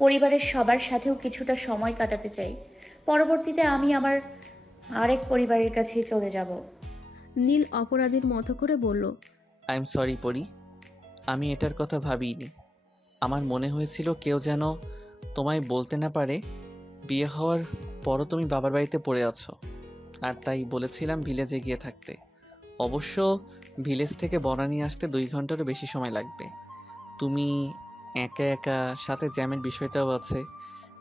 পরিবারের সবার সাথেও কিছুটা সময় কাটাতে চাই। পরবর্তীতে আমি আমার আরেক পরিবারের কাছে চলে যাব। নীল অপরাধীর মতো করে বলল। আই এম সরি পরি, আমি এটার কথা ভাবিনি। আমার মনে হয়েছিল কেউ যেন তোমায় বলতে না পারে বিয়ে হওয়ার পরও তুমি বাবার বাড়িতে পড়ে আছো, আর তাই বলেছিলাম ভিলেজে গিয়ে থাকতে। অবশ্য ভিলেজ থেকে বনানী আসতে 2 ঘন্টারও বেশি সময় লাগবে। তুমি একা একা, সাথে জ্যামের বিষয়টাও আছে।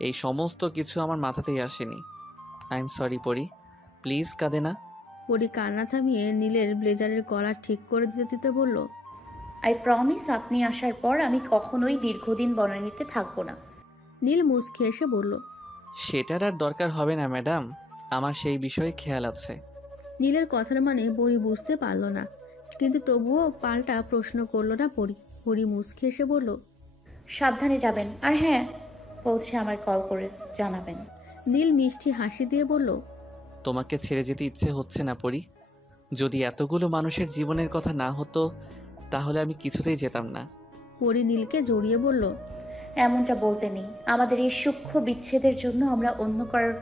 এই সমস্ত কিছু আমার মাথাতেই আসেনি। আই এম সরি পরি, প্লিজ কাঁদে না। পরি কান্না থামিয়ে নীলের ব্লেজারের গলা ঠিক করে দিতে দিতে বলল। আই প্রমিস আপনি আসার পর আমি কখনোই দীর্ঘদিন বনানীতে থাকবো না। নীল মুচকে এসে বলল। সেটার আর দরকার হবে না ম্যাডাম, আমার সেই বিষয়ে খেয়াল আছে। নীলের কথার মানে পরি বুঝতে পারল না, কিন্তু তবুও পাল্টা প্রশ্ন করল না পরি। পরি মুচকে এসে বলল। সাবধানে যাবেন, আর হ্যাঁ, পৌঁছে আমার কল করে জানাবেন। নীল মিষ্টি হাসি দিয়ে বলল। তোমাকে ছেড়ে যেতে ইচ্ছে হচ্ছে না পরি। যদি এতগুলো মানুষের জীবনের কথা না হতো তাহলে আমি কিছুতেই যেতাম না। পরি নীলকে জড়িয়ে বলল। এমনটা বলতে নেই, আমাদের এই সূক্ষ্ম বিচ্ছেদের জন্য আমরা অন্য কারোর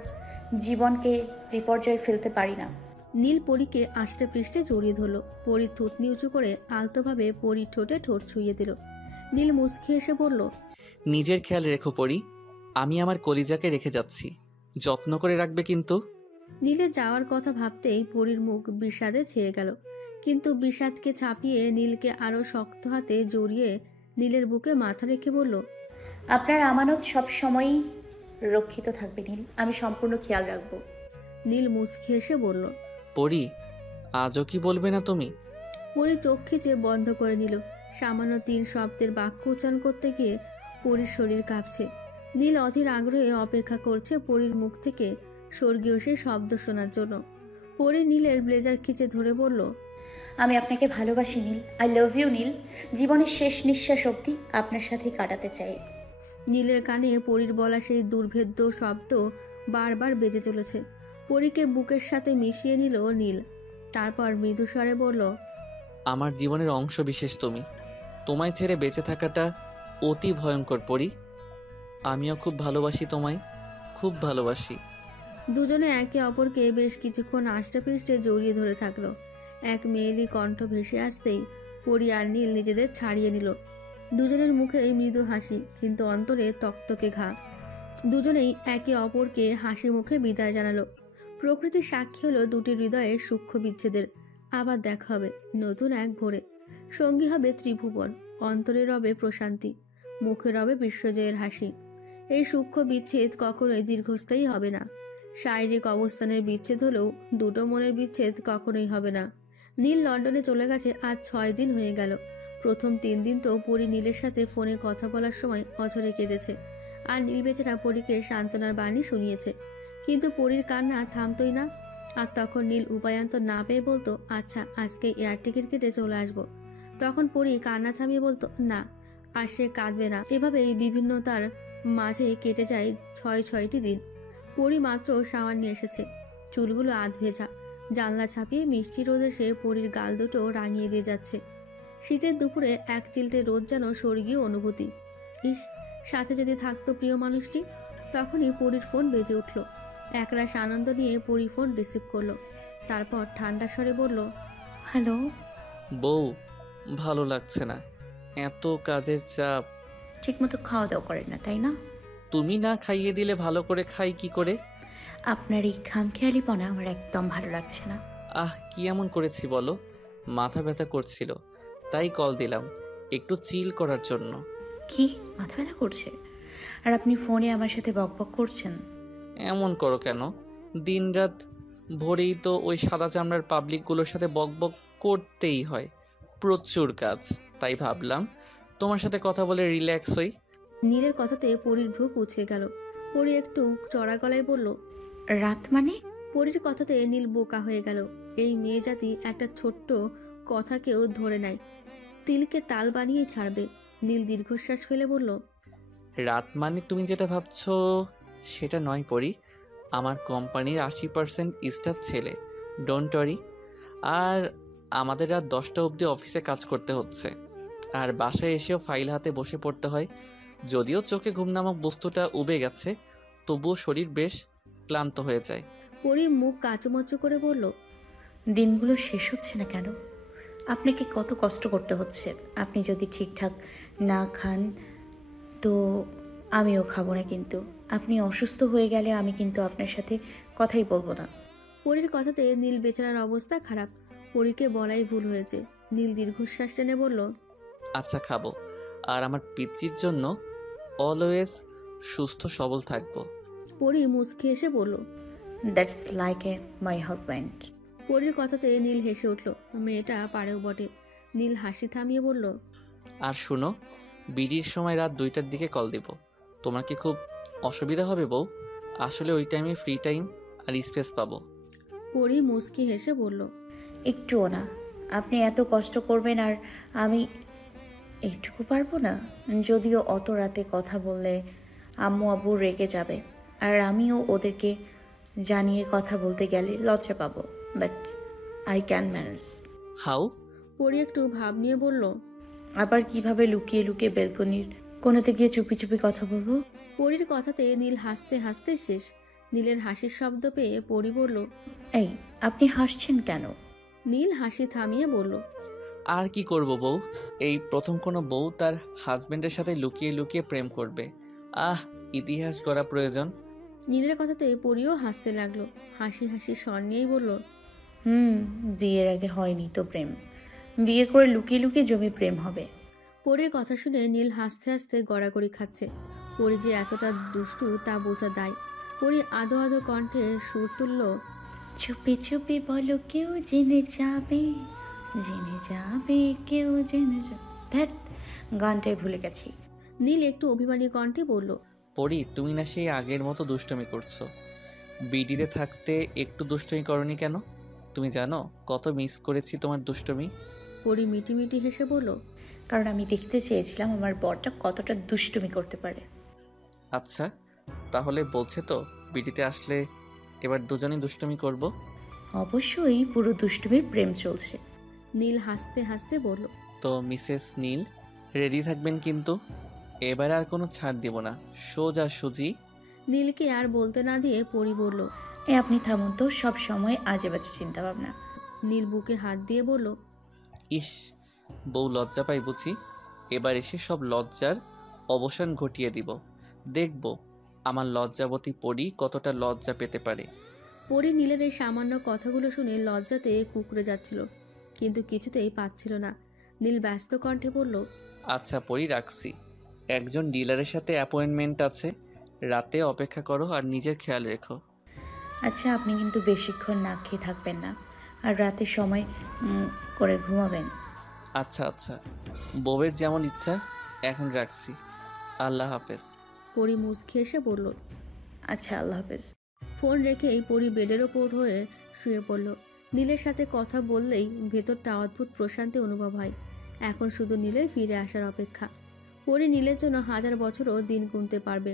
জীবনকে বিপর্যয়ে ফেলতে পারি না। নীল পরীকে আষ্টে পৃষ্ঠে জড়িয়ে ধরল। পরি থুতনি উঁচু করে আলতোভাবে পরি ঠোঁটে ঠোঁট ছুঁয়ে দিল। নীল মুচকে এসে বলল। নিজের খেয়াল রেখো পরি, আমি আমার কলিজাকে রেখে যাচ্ছি, যত্ন করে রাখবে কিন্তু। নীলের যাওয়ার কথা ভাবতেই পরির মুখ বিষাদে ছেয়ে গেল, কিন্তু বিষাদকে ছাপিয়ে নীলকে আরো শক্ত হাতে জড়িয়ে নীলের বুকে মাথা রেখে বলল। আপনার আমানত সব সময়ই রক্ষিত থাকবে নীল, আমি সম্পূর্ণ খেয়াল রাখবো। নীল মুচকে এসে বলল। পরি, আজও কি বলবে না তুমি? পরি চোখ খিচে বন্ধ করে নিল। সামান্য 3 শব্দের বাক্য উচ্চারণ করতে গিয়ে পরির শরীর কাঁপছে। নীল অধীর আগ্রহে অপেক্ষা করছে পরির মুখ থেকে স্বর্গীয় সে শব্দ শোনার জন্য। পরি নীলের ব্লেজার খিচে ধরে বলল। আমি আপনাকে ভালোবাসি নীল, আই লাভ ইউ নীল, জীবনের শেষ নিঃশ্বাস অবধি আপনার সাথেই কাটাতে চাই। নীলের কানে পরির বলা সেই দুর্ভেদ্য শব্দ বারবার বেজে চলেছে। পরীকে বুকের সাথে মিশিয়ে নিল নীল। তারপর মৃদু স্বরে বলল। আমার জীবনের অংশ বিশেষ তুমি, তোমায় ছেড়ে বেঁচে থাকাটা অতি ভয়ঙ্কর পরি। আমিও খুব ভালোবাসি তোমায়, খুব ভালোবাসি। দুজনে একে অপরকে বেশ কিছুক্ষণ আষ্টেপৃষ্ঠে জড়িয়ে ধরে থাকলো। এক মেয়েলি কণ্ঠ ভেসে আসতেই পরি আর নীল নিজেদের ছাড়িয়ে নিল। দুজনের মুখে মৃদু হাসি, কিন্তু অন্তরে তক্তকে ঘা। দুজনেই একে অপরকে হাসি মুখে বিদায় জানালো। প্রকৃতির সাক্ষী হলো দুটি হৃদয়ের সূক্ষ্ম বিচ্ছেদের। আবার দেখা হবে নতুন এক ভোরে। সঙ্গী হবে ত্রিভুবন, অন্তরে রবে প্রশান্তি, মুখে রবে বিশ্বজয়ের হাসি। এই সূক্ষ্ম বিচ্ছেদ কখনোই দীর্ঘস্থায়ী হবে না। শারীরিক অবস্থানের বিচ্ছেদ হলেও দুটো মনের বিচ্ছেদ কখনোই হবে না। নীল লন্ডনে চলে গেছে আজ 6 দিন হয়ে গেল। প্রথম 3 দিন তো পরি নীলের সাথে ফোনে কথা বলার সময় অঝরে কেঁদেছে, আর নীল বেচারা পরীকে সান্ত্বনার বাণী শুনিয়েছে। কিন্তু পরীর কান্না থামতই না। আর তখন নীল উপায়ান্তর না পেয়ে বলতো, আচ্ছা আজকে এয়ার টিকিট কেটে চলে আসবো। তখন পরী কান্না থামিয়ে বলতো, না আর সে কাঁদবে না। এভাবেই বিভিন্নতার মাঝে কেটে যায় 6টি দিন। পরী মাত্র শাওয়ার নিয়ে এসেছে, চুলগুলো আধ ভেজা। জানলা ছাপিয়ে মিষ্টি রোদ এসে পরীর গাল দুটো রাঙিয়ে দিয়ে যাচ্ছে। শীতের দুপুরে এক চিলটে রোদ যেন স্বর্গীয় অনুভূতি। ইস, সাথে যদি থাকতো প্রিয় মানুষটি। তখনই পরীর ফোন বেজে উঠল। একরাশ আনন্দ নিয়ে পরী ফোন রিসিভ করলো। তারপর ঠান্ডা স্বরে বলল। হ্যালো বউ, ভালো লাগছে না, এত কাজের চাপ। ঠিকমতো খাওয়া দাওয়া করেন না তাই না? তুমি না খাইয়ে দিলে ভালো করে খাই কি করে? আপনার এই খামখেয়ালিপনা আমার একদম ভালো লাগছে না। কি এমন করেছি বলো? মাথা ব্যথা করছিল, তাই কল দিলাম একটু চিল করার জন্য। কি মাথা ব্যথা করছে? আর আপনি ফোনে আমার সাথে বকবক করছেন? এমন করো কেন? দিনরাত ভোরেই তো ওই সাদা চামড়ার পাবলিকগুলোর সাথে বকবক করতেই হয়, প্রচুর কাজ। তাই ভাবলাম তোমার সাথে কথা বলে রিল্যাক্স হই। নীলের কথাতে পরীর ভ্রু কুঁচকে গেল। পরী একটু চড়া গলায় বলল, রাত মানে? পরীর কথাতে নীল বোকা হয়ে গেল। এই মেয়ে জাতি একটা ছোট্ট কথাকেও ধরে নেয়, তিলকে তাল বানিয়ে ছাড়বে। নীল দীর্ঘশ্বাস ফেলে বলল, রাত মানে তুমি যেটা ভাবছো সেটা নয় পরি। আমার কোম্পানির 80% স্টাফ ছেলে, ডোন্ট ওয়ারি। আর আমাদের রাত 10টা অবধি অফিসে কাজ করতে হচ্ছে, আর বাসায় এসেও ফাইল হাতে বসে পড়তে হয়। যদিও চোখে ঘুম নামক বস্তুটা উবে গেছে, তবুও শরীর বেশ ক্লান্ত হয়ে যায়। পরি মুখ কাচুমচু করে বলল, দিনগুলো শেষ হচ্ছে না কেন? আপনাকে কত কষ্ট করতে হচ্ছে। আপনি যদি ঠিকঠাক না খান তো আমিও খাবো না, কিন্তু আপনি অসুস্থ হয়ে গেলে আমি কিন্তু আপনার সাথে কথাই বলবো না। পরির কথাতে নীল বেচারার অবস্থা খারাপ। পরিকে বলাই ভুল হয়েছে। নীল দীর্ঘশ্বাস টেনে বলল, আচ্ছা খাবো, আর আমার পিচ্চির জন্য অলওয়েজ সুস্থ সবল থাকবো। পরি মুচকি এসে বলল। That's like a my husband. পরির কথাতে নীল হেসে উঠল। মেয়েটা পারেও বটে। নীল হাসি থামিয়ে বলল, আর শুনো, বিডির সময় রাত 2টার দিকে কল দিব। তোমার কি খুব অসুবিধা হবে বউ? আসলে ওই টাইমে ফ্রি টাইম আর স্পেস পাবো। পরি মুচকি হেসে বলল, একটুও না। আপনি এত কষ্ট করবেন আর আমি একটুকু পারবো না। যদিও অত রাতে কথা বললে আম্মু আব্বু রেগে যাবে, আর আমিও ওদেরকে জানিয়ে কথা বলতে গেলে লজ্জা পাবো, but I can manage. How? পরি একটু ভাব নিয়ে বলল। আবার কিভাবে লুকিয়ে লুকিয়ে বেলকনির কোণাতে গিয়ে চুপি চুপি কথা বলবো? পরির কথাতে নীল হাসতে হাসতে শেষ। নীলের হাসির শব্দ পেয়ে পরি বলল, এই, আপনি হাসছেন কেন? নীল হাসি থামিয়ে বলল, আর কি করব বউ? এই প্রথম কোনো বউ তার হাজবেন্ডের সাথে লুকিয়ে লুকিয়ে প্রেম করবে। ইতিহাস গড়া প্রয়োজন। নীলের কথাতে পরিও হাসতে লাগলো। হাসি হাসি স্বর নিয়েই বলল, বিয়ের আগে হয়নি তো প্রেম, বিয়ে করে লুকিয়ে লুকিয়ে জমি প্রেম হবে। পরির কথা শুনে নীল হাসতে হাসতে গড়াগড়ি খাচ্ছে। পরি যে এতটা দুষ্টু তা বোঝা দায়। পরি আদো আদো কণ্ঠে সুর তুলল, চুপি চুপি বলো কেউ জেনে যাবে, জেনে যাবে কেউ জেনে যাবে। ধ্যাত, গানটাই ভুলে গেছি। নীল একটু অভিমানী কণ্ঠে বলল, পরি, তুমি না সেই আগের মতো দুষ্টমি করছো? বিডিতে থাকতে একটু দুষ্টমি করনি কেন? তুমি জানো কত মিস করেছি তোমার দুষ্টমি। পরি মিটি মিটি হেসে বলল, কারণ আমি দেখতে চেয়েছিলাম আমার বরটা কতটা দুষ্টুমি করতে পারে। আচ্ছা, তাহলে বলছে তো বিডিতে আসলে এবার দুজনেই দুষ্টমি করব? অবশ্যই পুরো দুষ্টুমির প্রেম চলছে। নীল হাসতে হাসতে বলল, তো মিসেস নীল রেডি থাকবেন কিন্তু। এবার আর কোনো ছাড় দিব না, সোজা সুজি। নীলকে আর বলতে না দিয়ে পরি বলল। আপনি থামুন তো, সব সময় আজে বাজে চিন্তা ভাবনা। নীল বুকে হাত দিয়ে বলল, ইস, বউ লজ্জা পাই বুঝি। এবার এসে সব লজ্জার অবসান ঘটিয়ে দিব। দেখব আমার লজ্জাবতী পরি কতটা লজ্জা পেতে পারে। পরি নীলের এই সামান্য কথাগুলো শুনে লজ্জাতে কুকড়ে যাচ্ছিল, কিন্তু কিছুতেই পাচ্ছিল না। নীল ব্যস্ত কণ্ঠে বলল, আচ্ছা পরি, রাখছি। একজন ডিলারের সাথে অ্যাপয়েন্টমেন্ট আছে, রাতে অপেক্ষা করো আর নিজের খেয়াল রেখো। আচ্ছা, আপনি কিন্তু বেশিক্ষণ না খেয়ে থাকবেন না, আর রাতে সময় করে ঘুমাবেন। আচ্ছা আচ্ছা, বউয়ের যেমন ইচ্ছা। এখন রাখছি, আল্লাহ হাফেজ। পরি মুচকি এসে বলল। আচ্ছা, আল্লাহ হাফেজ। ফোন রেখেই পরি বেডের ওপর হয়ে শুয়ে পড়ল। নীলের সাথে কথা বললেই ভেতরটা অদ্ভুত প্রশান্তি অনুভব হয়। এখন শুধু নীলের ফিরে আসার অপেক্ষা। পরি নীলের জন্য 1000 বছরও দিন গুনতে পারবে,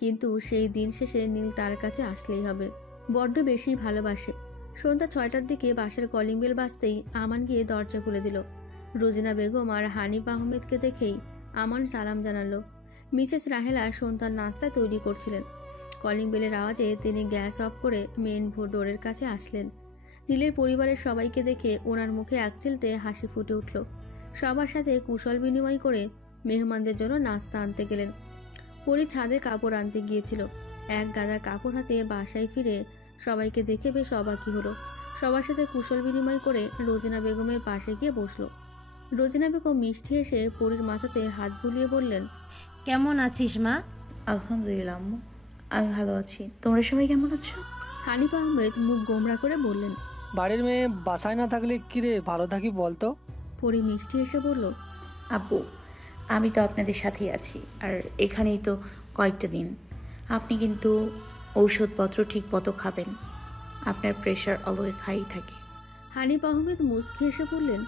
কিন্তু সেই দিন শেষে নীল তার কাছে আসলেই হবে। বড্ড বেশি ভালোবাসে। সন্ধ্যা 6টার দিকে বাসার কলিং বেল বাজতেই আমান গিয়ে দরজা খুলে দিল। রোজিনা বেগম আর হানিফ আহমেদকে দেখেই আমান সালাম জানালো। মিসেস রাহেলা সন্ধ্যার নাস্তা তৈরি করছিলেন। কলিং বেলের আওয়াজে তিনি গ্যাস অফ করে মেন ডোরের কাছে আসলেন। নীলের পরিবারের সবাইকে দেখে ওনার মুখে একচিলতে হাসি ফুটে উঠল। সবার সাথে কুশল বিনিময় করে মেহমানদের জন্য নাস্তা আনতে গেলেন। পরি ছাদে কাপড় আনতে গিয়েছিল। এক গাদা কাপড় হাতে বাসায় ফিরে সবাইকে দেখে বেশ অবাকই হলো। সবার সাথে কুশল বিনিময় করে রোজিনা বেগমের পাশে গিয়ে বসলো। রোজিনা বেগম মিষ্টি এসে পরির মাথাতে হাত বুলিয়ে বললেন, কেমন আছিস মা? আলহামদুলিল্লাহ আম্মু, আমি ভালো আছি। তোমরা সবাই কেমন আছো? হানিফ আহমেদ মুখ গোমরা করে বললেন। বাড়ির মেয়ে বাসায় না থাকলে কি রে ভালো থাকি বলতো? পরি মিষ্টি এসে বলল, আব্বু, আমি তো আপনাদের সাথেই আছি, আর এখানেই তো কয়েকটা দিন। আপনি কিন্তু ঔষধপত্র ঠিক মতো খাবেন, আপনার প্রেশার অলওয়েজ হাই থাকে। হানিফ আহমেদ মুচকি এসে বললেন,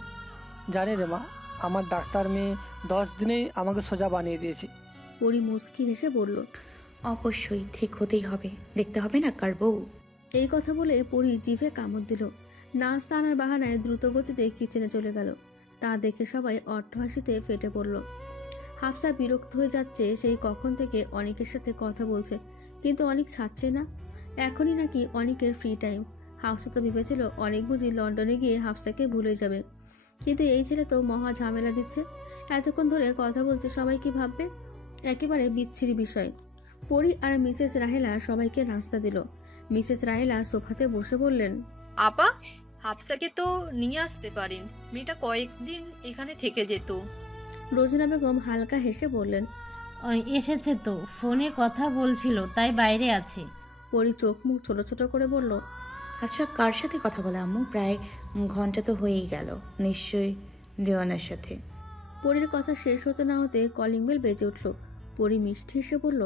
জানি রে মা, আমার ডাক্তার মেয়ে 10 দিনেই আমাকে সোজা বানিয়ে দিয়েছে। পরি মুচকি হেসে বলল, অবশ্যই ঠিক হতেই হবে, দেখতে হবে না কার বউ। এই কথা বলে পরি জিভে কামড় দিল। নাস্তা আনার বাহানায় দ্রুত গতিতে কিচেনে চলে গেল। তা দেখে সবাই অট্টহাসিতে ফেটে পড়ল। হাফসা বিরক্ত হয়ে যাচ্ছে, সেই কখন থেকে অনেকের সাথে কথা বলছে, কিন্তু অনেক ছাড়ছে না। এখনই নাকি অনেকের ফ্রি টাইম। হাফসা তো ভেবেছিল অনেক বুঝি লন্ডনে গিয়ে হাফসাকে ভুলে যাবে, কিন্তু এই ছেলে তো মহা ঝামেলা দিচ্ছে। এতক্ষণ ধরে কথা বলছে, সবাই কি ভাববে? একেবারে বিচ্ছিরি বিষয়। পরি আর মিসেস রাহেলা সবাইকে নাস্তা দিল। মিসেস রাহেলা সোফাতে বসে বললেন, আপা, হাফসাকে তো নিয়ে আসতে পারেন, মেয়েটা কয়েকদিন এখানে থেকে যেত। রোজিনা বেগম হালকা হেসে বললেন। ওই এসেছে তো, ফোনে কথা বলছিল তাই বাইরে আছে। পরি চোখ মুখ ছোট ছোট করে বলল, আচ্ছা, কার সাথে কথা বলে আম্মু? প্রায় ঘন্টা তো হয়েই গেল। নিশ্চয়ই দেওয়ানের সাথে। পরির কথা শেষ হতে না হতে কলিং বেল বেজে উঠল। পরি মিষ্টি হেসে বলল,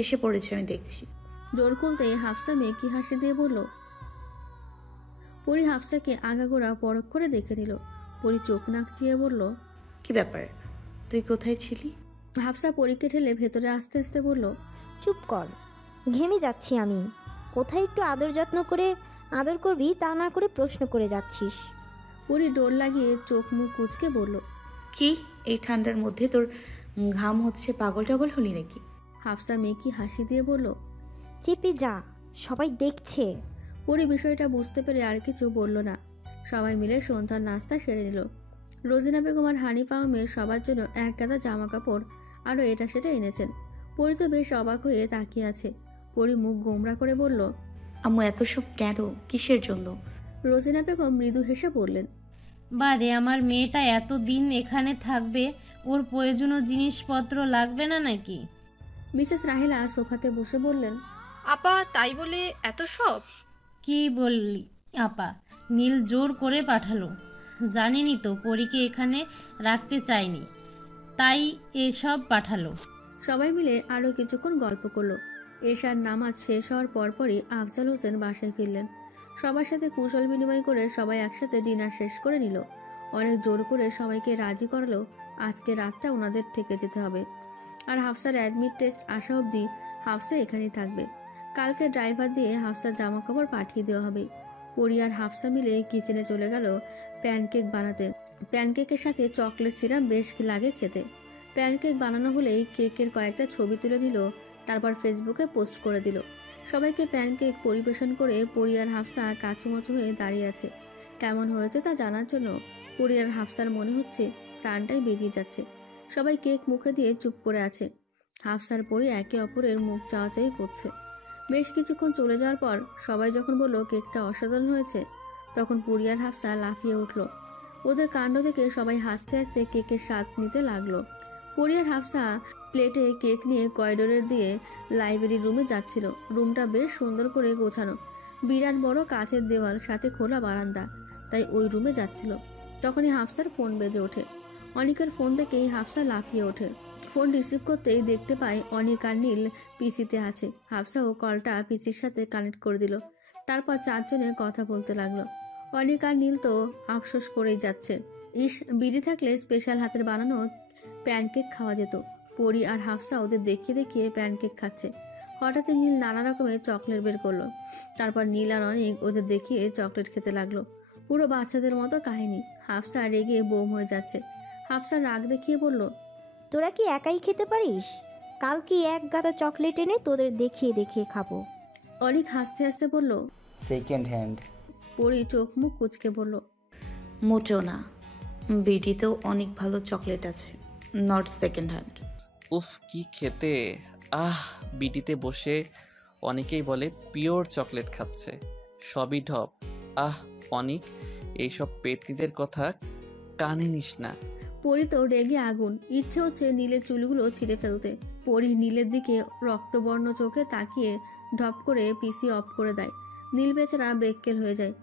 এসে পড়েছে, আমি দেখছি। ডোর খুলতে হাফসা মেকি হাসি দিয়ে বলল। পরি হাফসাকে আগাগোড়া পরখ করে দেখে নিল। পরি চোখ নাক চিয়ে বলল, কি ব্যাপার, তুই কোথায় ছিলি? হাফসা পরীকে ঠেলে ভেতরে আস্তে আস্তে বলল, চুপ কর, ঘেমে যাচ্ছি আমি। কোথায় একটু আদর যত্ন করে আদর করবি তা না করে প্রশ্ন করে যাচ্ছিস। পরি ডোর লাগিয়ে চোখ মুখ কুচকে বলল। কি এই ঠান্ডার মধ্যে তোর ঘাম হচ্ছে? পাগল টাগল হলি নাকি? হাফসা মেকি হাসি দিয়ে বলল, চেপে যা, সবাই দেখছে। পরি বিষয়টা বুঝতে পেরে আর কিছু বলল না। সবাই মিলে সন্ধ্যার নাস্তা সেরে নিল। রোজিনা বেগম আর হানিফ আহমেদ সবার জন্য এক গাদা জামা কাপড় আরও এটা সেটা এনেছেন। পরি তো বেশ অবাক হয়ে তাকিয়ে আছে। পরি মুখ গোমরা করে বলল, আম্মু এত সব কেন, কিসের জন্য? রোজিনা বেগম মৃদু হেসে বললেন, বারে, আমার মেয়েটা এত দিন এখানে থাকবে, ওর প্রয়োজনীয় জিনিসপত্র লাগবে না নাকি? মিসেস রাহেলা সোফাতে বসে বললেন, আপা, তাই বলে এত সব? কি বললি আপা? নীল জোর করে পাঠালো। জানিনি তো পরীকে এখানে রাখতে চাইনি, তাই এসব পাঠালো। সবাই মিলে আরও কিছুক্ষণ গল্প করলো। এশার নামাজ শেষ হওয়ার পরপরই আফজাল হোসেন বাসায় ফিরলেন। সবার সাথে কুশল বিনিময় করে সবাই একসাথে ডিনার শেষ করে নিল। অনেক জোর করে সবাইকে রাজি করালো আজকে রাতটা ওনাদের থেকে যেতে হবে, আর হাফসার অ্যাডমিট টেস্ট আসা অবধি হাফসা এখানেই থাকবে। কালকে ড্রাইভার দিয়ে হাফসার জামা কাপড় পাঠিয়ে দেওয়া হবে। পরি আর হাফসা মিলে কিচেনে চলে গেল প্যানকেক বানাতে। প্যানকেকের সাথে চকলেট সিরাপ বেশ লাগে খেতে। প্যানকেক বানানো হলেই কেকের কয়েকটা ছবি তুলে নিল, তারপর ফেসবুকে পোস্ট করে দিল। সবাইকে প্যানকেক পরিবেশন করে পরি আর হাফসা কাচুমাচু হয়ে দাঁড়িয়ে আছে। কেমন হয়েছে তা জানার জন্য পরি আর হাফসার মনে হচ্ছে প্রাণটাই বেরিয়ে যাচ্ছে। সবাই কেক মুখে দিয়ে চুপ করে আছে। হাফসার পরি একে অপরের মুখ চাওয়াচাই করছে। বেশ কিছুক্ষণ চলে যাওয়ার পর সবাই যখন বলল কেকটা অসাধারণ হয়েছে, তখন পরি আর হাফসা লাফিয়ে উঠল। ওদের কাণ্ড দেখে সবাই হাসতে হাসতে কেকের স্বাদ নিতে লাগলো। পরি আর হাফসা প্লেটে কেক নিয়ে করিডোরের দিয়ে লাইব্রেরি রুমে যাচ্ছিল। রুমটা বেশ সুন্দর করে গোছানো, বিরাট বড় কাচের দেওয়াল, সাথে খোলা বারান্দা, তাই ওই রুমে যাচ্ছিল। তখনই হাফসার ফোন বেজে ওঠে। অনিকের ফোন দেখেই হাফসা লাফিয়ে ওঠে। ফোন রিসিভ করতেই দেখতে পায় অনিক আর নীল পিসিতে আছে। হাফসাও কলটা পিসির সাথে কানেক্ট করে দিল। তারপর চারজনে কথা বলতে লাগলো। অনিক আর নীল তো আফসোস করেই যাচ্ছে। বিড়ি থাকলে স্পেশাল হাতের বানানো প্যানকেক খাওয়া যেত। পরি আর হাফসা ওদের দেখিয়ে দেখিয়ে প্যানকেক খাচ্ছে। হঠাৎই নীল নানা রকমের চকলেট বের করলো। তারপর নীল আর অনিক ওদের দেখিয়ে চকলেট খেতে লাগলো। পুরো বাচ্চাদের মতো কাহিনী। হাফসা রেগে বোম হয়ে যাচ্ছে। হাফসা রাগ দেখিয়ে বলল, তোরা কি একাই খেতে পারিস? কাল কি এক গাদা চকলেট এনে তোদের দেখিয়ে দেখিয়ে খাবো। অনিক হাসতে হাসতে বলল। Second hand. পরি চোখ মুখ কুচকে বলল, মোটেও না, বিডিতেও অনেক ভালো চকলেট আছে, নট সেকেন্ড হ্যান্ড। উফ, কি খেতে! বিটিতে বসে অনেকেই বলে পিওর চকলেট খাচ্ছে, সবই ঢপ। অনেক এইসব পেতনিদের কথা কানে নিস না। পরি তো রেগে আগুন। ইচ্ছে হচ্ছে নীলের চুলগুলো ছিঁড়ে ফেলতে। পরি নীলের দিকে রক্তবর্ণ চোখে তাকিয়ে ঢপ করে পিসি অফ করে দেয়। নীল বেচারা বেক্কেল হয়ে যায়।